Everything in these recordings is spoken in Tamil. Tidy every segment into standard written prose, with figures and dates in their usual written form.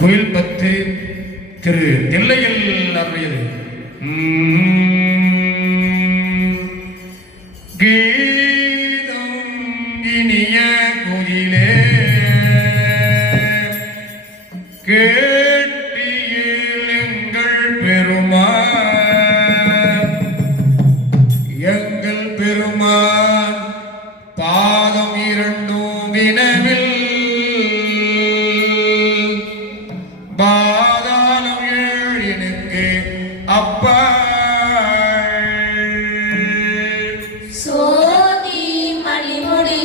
கோயில் 10 திரு தில்லையில் அருளியது. கீதம் இனிய கோயிலே கேட்டியில் எங்கள் பெருமான் பாதம் இரண்டும் வினவில் பாதாளம் எனக்கு அப்பா சோதி மணிமுடி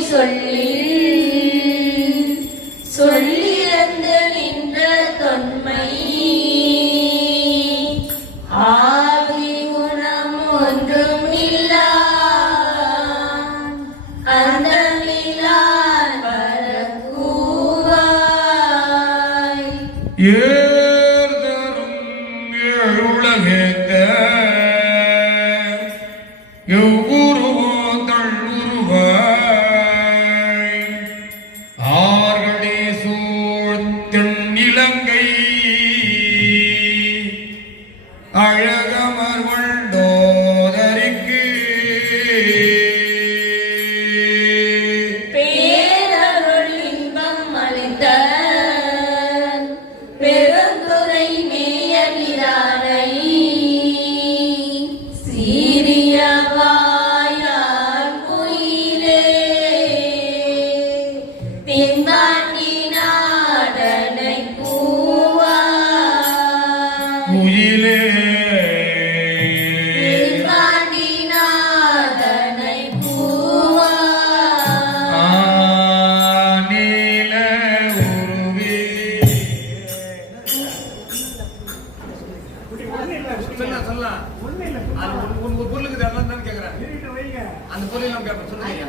சொல்லிறந்து நின்ற தொன்மை ஆதி குணம் ஒன்றும் இல்லா அந்த ஏர்தரும் ஏழுலகேத்த எவ்வுருவோ தள்ளுருவாய் ஆர்களே சூழ்த்தென் இலங்கை அழகமர் வண்டோதரிக்கு பேரருள் இன்பம் அளித்த பெருந்துரை மேயலிரானை சீரியவாயார் குயிலே தென்பாண்டி நாடனை பூவா குயிலே தென்பாண்டி நாடனை பூவா நீல உருவே சொல்லலாம். உங்க பொருளுக்கு அதெல்லாம் தான் கேக்குறேன். அந்த பொருள் எல்லாம் கேட்பேன். சொல்லுங்க ஐயா.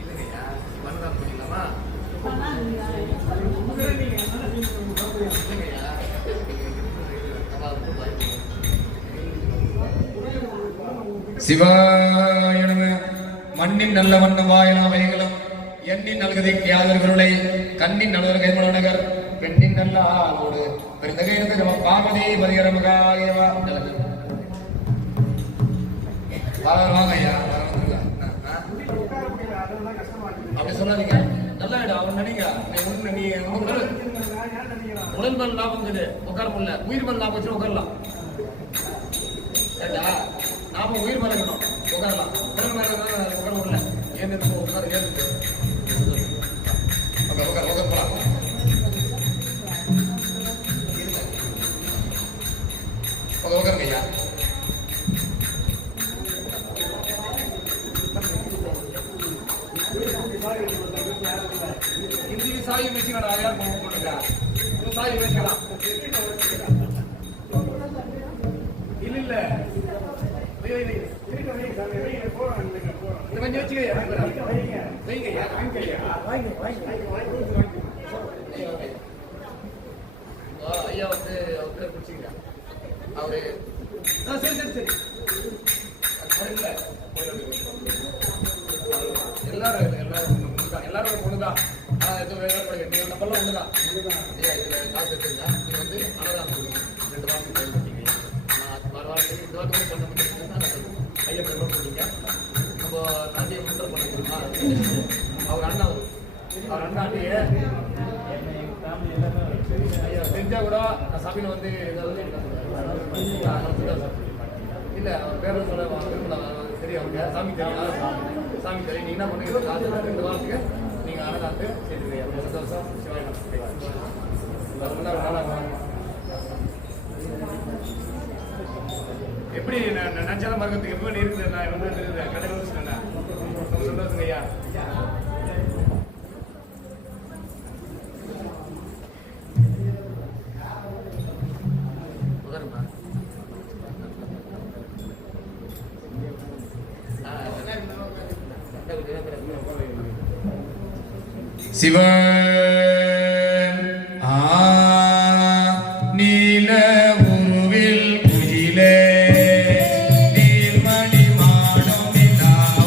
இல்லைங்கய்யா, மனதான் பண்ணிக்கலாமா? இல்லைங்கய்யா. சிவாய நம. மண்ணின் நல்ல வண்ணம் வாயலாம் வைகளும் எண்ணின் நல்கதை யாதவர்களை கண்ணின் நல்லவர் கைமல நகர் பெண்ணின் நல்ல ஆளோடு பெருந்தகை இருந்து நம்ம பார்வதி பதிகரமகாயவா வாங்க ஐயா அப்படி சொல்லாதீங்க. நல்லா இடம் அவன் நினைங்க. நீ உடல் மேல் லாபம் உட்கார முடியல, உயிர் மேல் லாபம் வச்சு உட்காரலாம். ஏண்டா நாம உயிர் மேல இருக்கணும், உட்காரலாம். உடல் மேல உட்கார முடியல, ஏன் உட்கார ஏன் உட்கார போலாம். உட்காருங்க ஐயா. இந்த சாயி வச்சுக்கடா, யார் போட்டுங்க சாயி வச்சுக்கலாம். இல்ல இல்ல கொஞ்சம் வச்சுக்கய்யா, வைங்கய்யா, ஐயா வந்து அவர்கிட்ட பிடிச்சிங்க. அவரு சரி சரி சரி இல்ல எல்லாரும் எல்லாரும் ஒண்ணுதான். எதுவும் வேலைப்பட நம்மளாம் ஒண்ணுதான். ஐயா இதுல காசு எடுத்துங்க. நீங்க வந்து அன்னதானம் கொடுங்க. 2 வாரத்துக்கு பயன்படுத்திங்க. நான் மறு வாரத்துக்கு இந்த வாரத்துக்கு சொன்ன ஐயா போட்டீங்க. நம்ம நாட்டிய முன்னர் பண்ணிக்கிறோமா அவர் அண்ணா அவர் அண்ணாட்டிய ஐயா தெரிஞ்சா கூட நான் சபையில் வந்து ஏதாவது இல்ல அவர் பேர சொல்ல சரி அவங்க சாமி தெரியும். சாமி தெரியும். நீங்க என்ன பண்ணுறீங்க, காசு 2 வாரத்துக்கு நீங்க அன்னதானத்தை சேர்த்துக்கிறீங்க. சந்தோஷம். சிவாய் எப்படி நஞ்சால மரகத்துக்கு எப்படி இருக்குது? நான் வந்து கடையில் வச்சுட்டேன். சந்தோஷங்க ஐயா. சிவ நீல உருவில் குயிலே நீர்மணி மாடம் நிலாவோ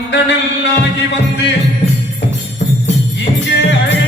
அந்த நல்லாகி வந்து இங்கே அழை